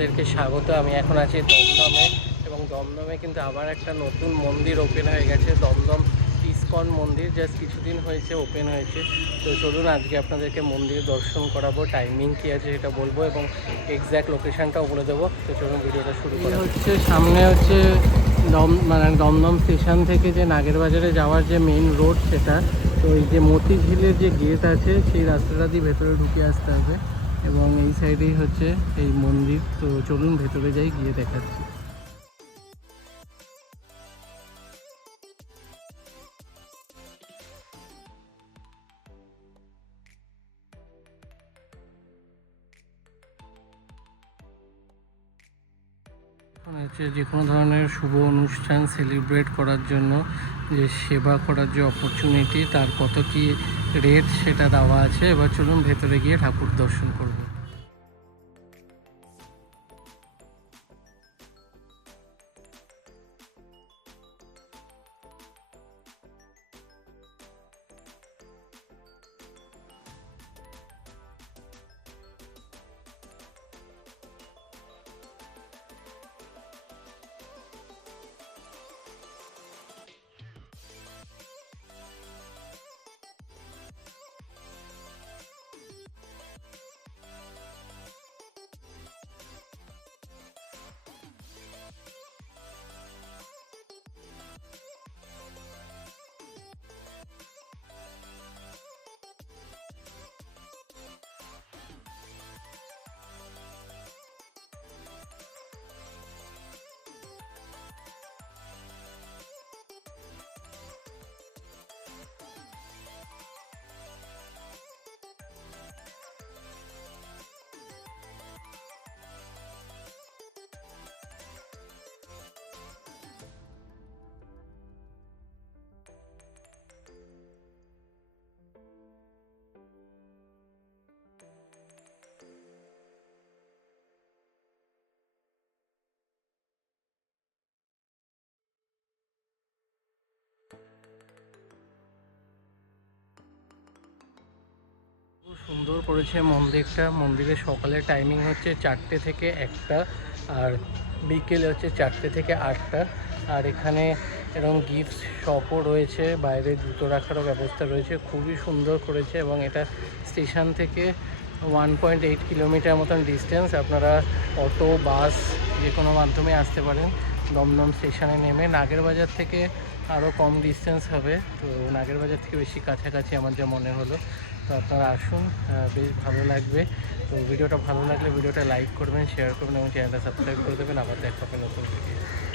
আপনাদেরকে স্বাগত। আমি এখন আছি দমদমে, এবং দমদমে কিন্তু আবার একটা নতুন মন্দির ওপেন হয়ে গেছে, দমদম ইস্কন মন্দির। জাস্ট কিছুদিন হয়েছে ওপেন হয়েছে। তো চলুন আজকে আপনাদেরকে মন্দির দর্শন করাবো, টাইমিং কী আছে সেটা বলবো এবং এক্স্যাক্ট লোকেশানটাও বলে দেবো। তো চলুন ভিডিওটা শুরু করা হচ্ছে। সামনে হচ্ছে দমদম স্টেশন থেকে যে নাগেরবাজারে যাওয়ার যে মেইন রোড সেটা। তো এই যে মতিঝিলের যে গেট আছে সেই রাস্তাটা দিয়ে ভেতরে ঢুকে আসতে হবে, এবং এই সাইডেই হচ্ছে এই মন্দির। তো চলুন ভেতরে যাই, গিয়ে দেখাচ্ছি। হচ্ছে যে কোনো ধরনের শুভ অনুষ্ঠান সেলিব্রেট করার জন্য যে সেবা করার যে অপরচুনিটি, তার কত কি রেট সেটা দেওয়া আছে। এবার চলুন ভেতরে গিয়ে ঠাকুর দর্শন করব। খুব সুন্দর করেছে মন্দিরটা। মন্দিরের সকালের টাইমিং হচ্ছে 4টে থেকে 1টা, আর বিকেলে হচ্ছে 4টে থেকে 8টা। আর এখানে এরকম গিফট শপও রয়েছে, বাইরে জুতো রাখারও ব্যবস্থা রয়েছে। খুবই সুন্দর করেছে, এবং এটা স্টেশন থেকে 1.8 কিলোমিটার মতন ডিস্টেন্স। আপনারা অটো, বাস যে কোনো মাধ্যমে আসতে পারেন। দমদম স্টেশনে নেমে নাগেরবাজার থেকে আরও কম ডিস্টেন্স হবে, তো নাগেরবাজার থেকে বেশি কাছাকাছি আমার যা মনে হলো। তো আপনারা আসুন, বেশ ভালো লাগবে। তো ভিডিওটা ভালো লাগলে ভিডিওটা লাইক করবেন, শেয়ার করবেন এবং চ্যানেলটা সাবস্ক্রাইব করে দেবেন। আবার দেখা হবে নতুন ভিডিও।